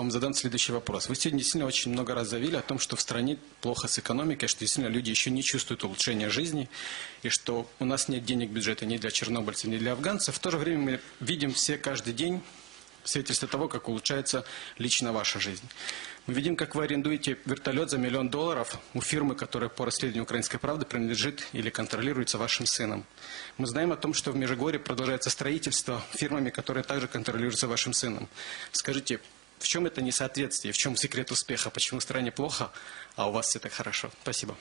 вам задам следующий вопрос. Вы сегодня действительно очень много раз заявили о том, что в стране плохо с экономикой, что действительно люди еще не чувствуют улучшения жизни, и что у нас нет денег бюджета ни для чернобыльцев, ни для афганцев. В то же время мы видим все каждый день свидетельство того, как улучшается лично ваша жизнь. Мы видим, как вы арендуете вертолет за миллион долларов у фирмы, которая по расследованию «Украинской правды» принадлежит или контролируется вашим сыном. Мы знаем о том, что в Межигорье продолжается строительство фирмами, которые также контролируются вашим сыном. Скажите, в чем это несоответствие? В чем секрет успеха? Почему в стране плохо, а у вас все так хорошо? Спасибо.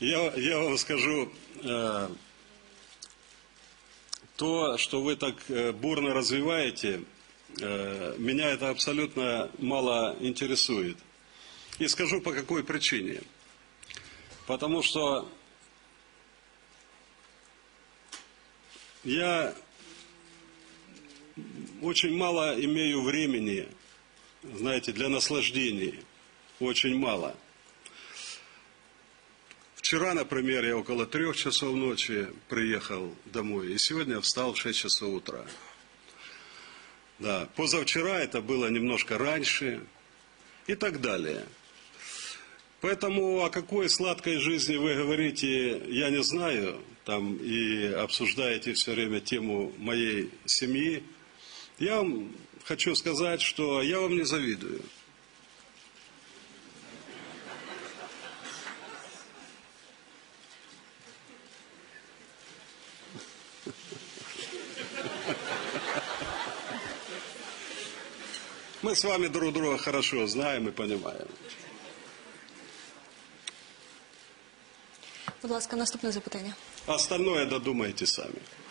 Я, я вам скажу, э, то, что вы так э, бурно развиваете, э, меня это абсолютно мало интересует. И скажу по какой причине. Потому что я очень мало имею времени, знаете, для наслаждений. Очень мало. Вчера, например, я около трех часов ночи приехал домой, и сегодня встал в 6 часов утра. Да, позавчера это было немножко раньше и так далее. Поэтому о какой сладкой жизни вы говорите, я не знаю, там и обсуждаете все время тему моей семьи. Я вам хочу сказать, что я вам не завидую. Мы с вами друг друга хорошо знаем и понимаем. Будь ласка, наступне запитання. Остальное додумайте сами.